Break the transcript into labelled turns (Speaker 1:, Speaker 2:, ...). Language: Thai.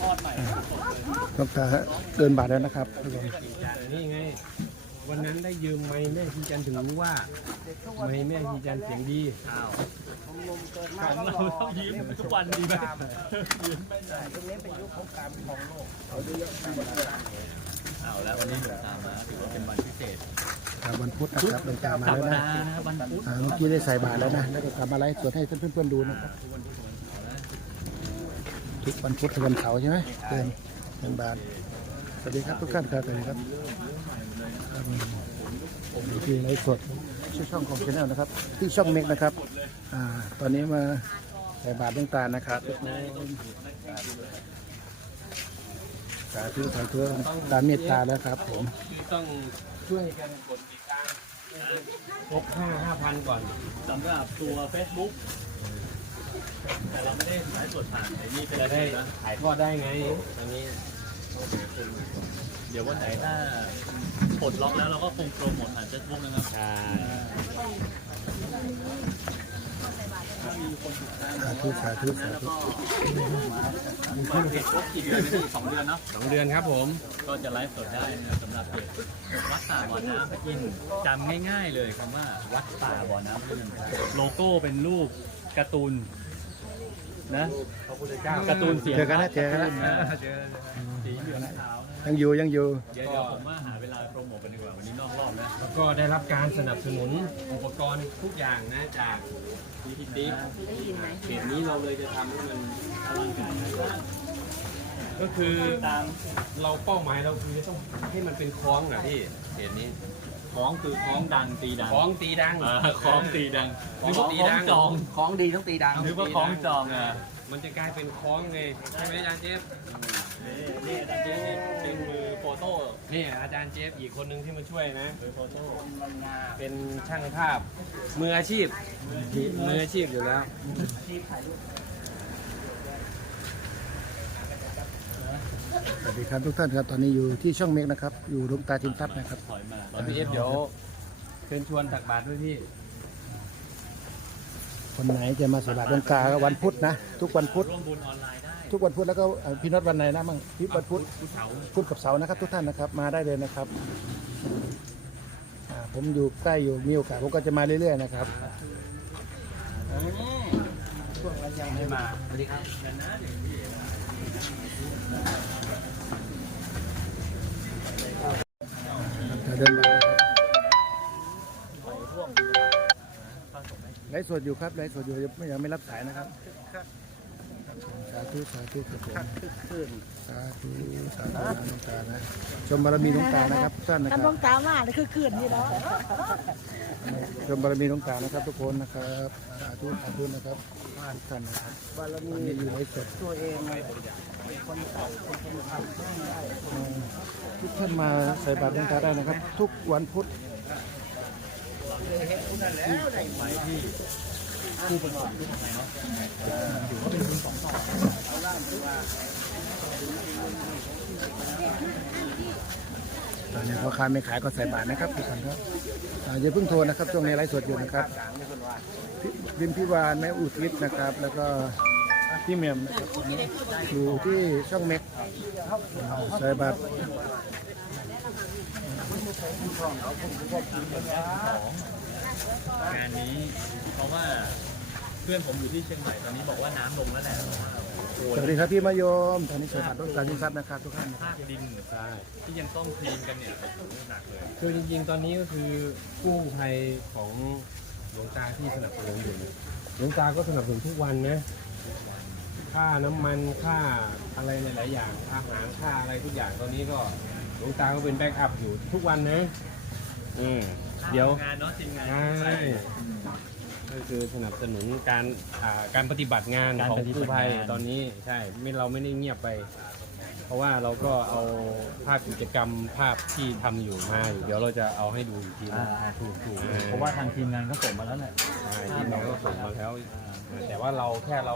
Speaker 1: อดใหม่
Speaker 2: หลวงตาเดินบาทแล้วนะครับ
Speaker 3: นี่ไงวันนั้นได้ยืมไม้แม่ชีจันถึงรู้ว่าไม้แม่ชีจันเสียงดี
Speaker 1: ของเราต้องยิ้มทุกวันดีไหมยิ้มไม่ได้ตรงนี้เป็นยุคของการของโลกเอาแล้ววันนี้หลวงตามาถือว่าเป็นวันพิเศษ
Speaker 2: วันพุธนะครับหลวงตามาแล้วนะเมื่อกี้ได้ใส่บาตรแล้วนะแล้วก็ทำอะไรสวดให้เพื่อนๆดูนะครับทุกวันพุธถึงวันเสาร์ใช่ไหมเดินบาตรสวัสดีครับทุกท่านครับสวัสดีครับผมอยู่ที่ไลฟ์สดชื่อช่องของชาแนลนะครับที่ช่องเมกนะครับตอนนี้มาใส่บาตรหลวงตานะครับสาธุสาธุตามเมตตาแล้วครับผม
Speaker 3: ต้องช่วยกันกดติดตามพก5,000ก่อน
Speaker 1: สำหรับตัว Facebook แต่เราไม่ได้สายสดผ่านไอ้นี่เป็น
Speaker 3: จะได้ถ่ายทอดได้ไงตอนนี้
Speaker 1: เดี๋ยววันไหนถ้าปลดล็อกแล้วเราก็คงโปรโมทผ่าน Facebook นะครับ
Speaker 3: ใช่
Speaker 2: สาธุสาธุสาธุ
Speaker 1: เพจก็กี่เดือนไม่2 เดือนเนาะ
Speaker 3: 2 เดือนครับผม
Speaker 1: ก็จะไลฟ์สดได้นะสำหรับเพจวัดป่าบ่อน้ำพระอินทร์จำง่ายๆเลยคำว่าวัดป่าบ่อน้ำพระอินทร์โลโก้เป็นรูปการ์ตูนนะการ์ตูนเสียง
Speaker 2: เจอกันนะ
Speaker 1: สีเหลืองขาว
Speaker 2: ยังอยู่
Speaker 1: เดี๋ยวผมว่าหาเวลาโปรโมทกันดีกว่าวันนี้นอกรอบนะ
Speaker 3: ก็ได้รับการสนับสนุนอุปกรณ์ทุกอย่างนะจากพี่ติ๊กเพจนี้เราเลยจะทำให้มัน
Speaker 1: อลังการ
Speaker 3: ก็คือตามเราเป้าหมายเราคือจะต้องให้มันเป็นคล้องนะพี่เพจนี้
Speaker 1: คล้องคือคล้องดังตีดัง
Speaker 3: คล้องตีดัง
Speaker 1: คล้องตีดัง
Speaker 3: คล้องตีดัง
Speaker 1: จอง
Speaker 4: คล้องดีต้องตีดัง
Speaker 1: หรือว่าคล้องจอง
Speaker 3: มันจะกลายเป็นคล้องไงใช่ไหมอาจารย์เจฟ
Speaker 1: นี่อาจารย์เจฟเป็นมือโฟโต้
Speaker 3: นี่อาจารย์เจฟอีกคนนึงที่มาช่วยนะมือโฟโต้เป็นช่างภาพมืออาชีพอยู่แล้ว
Speaker 2: สวัสดีครับทุกท่านครับตอนนี้อยู่ที่ช่องเมกนะครับอยู่หลวงตาทิมทัพนะครับ
Speaker 3: พี่เอฟเดี๋ยวเชิญชวนตักบาตรด้วยพี่
Speaker 2: คนไหนจะมาใส่บาตรหลวงตาวันพุธนะทุกวันพุธ
Speaker 1: ร่วมบุญออนไลน์ได้
Speaker 2: ทุกวันพุธแล้วก็พี่น็อตวันไหนนะมั่งพี่วันพุธกับเสาร์นะครับทุกท่านนะครับมาได้เลยนะครับผมอยู่ใกล้อยู่มีโอกาสผมก็จะมาเรื่อยๆนะครับ
Speaker 4: ช่วงระยะไม่มาสวัสดีครับ
Speaker 2: เดินมาไลฟ์สดอยู่ครับไลฟ์สดอยู่ยังไม่รับสายนะครับสาธุสาธุครับผมสาธุสาธุหลวงตานะชมบารมีหลวงตานะครับท่านนะครับ
Speaker 4: หลวงตามากเลยคือคืนนี่แล้ว
Speaker 2: ชมบารมีหลวงตานะครับทุกคนนะครับสาธุสาธุนะครับทุกท่านนะครับ
Speaker 4: บารมี
Speaker 2: อยู่ไลฟ์สด
Speaker 4: ตัวเองคนทำได้
Speaker 2: ทุกท่านมาใส่บาตรหลวงตาได้นะครับทุกวันพุธ
Speaker 1: ไปที่ผู้ประกอบทุกไหนเนาะถือว่าเป็นคุณ2 ต่อ
Speaker 2: ตอนนี้พ่อค้าไม่ขายก็ใส่บาตรนะครับทุกท่านครับอย่าเพิ่งโทรนะครับช่วงนี้ไลฟ์สดอยู่นะครับพิมพิวานแม่อุทิศนะครับแล้วก็พี่เมียมนะครับอยู่ที่ช่องเม็กใส่บาต
Speaker 1: รงานนี้เพราะว่าเพื่อนผมอยู่ที่เชียงใหม่ตอนนี้บอกว่าน้ำลงแล้วแหละ
Speaker 2: สวัสดีครับพี่มะยมตอนนี้ใส่บาตรต้องการยินซับนะครับทุกท่าน
Speaker 1: ภาคดินใช่ที่ยังต้องคลีนกันเนี่ยหนักเลย
Speaker 3: คือจริงๆตอนนี้ก็คือกู้ภัยของหลวงตาที่สนับสนุนอยู่หลวงตาก็สนับสนุนทุกวันนะค่าน้ำมันค่าอะไรหลายๆอย่างอาหารค่าอะไรทุกอย่างตอนนี้ก็หลวงตาก็เป็นแบ็กอัพอยู่ทุกวันนะเดี๋ยว
Speaker 1: งานเนาะทีมงาน
Speaker 3: ใช่ก็คือสนับสนุนการปฏิบัติงานของกู้ภัยตอนนี้ใช่เราไม่ได้เงียบไปเพราะว่าเราก็เอาภาพกิจกรรมภาพที่ทำอยู่มาเดี๋ยวเราจะเอาให้ดูอีกที
Speaker 1: ถูกเพราะว่าทางทีมงานก็ส่งมาแล้วแหละ
Speaker 3: ทีมงานก็ส่งมาแล้วแต่ว่าเราแค่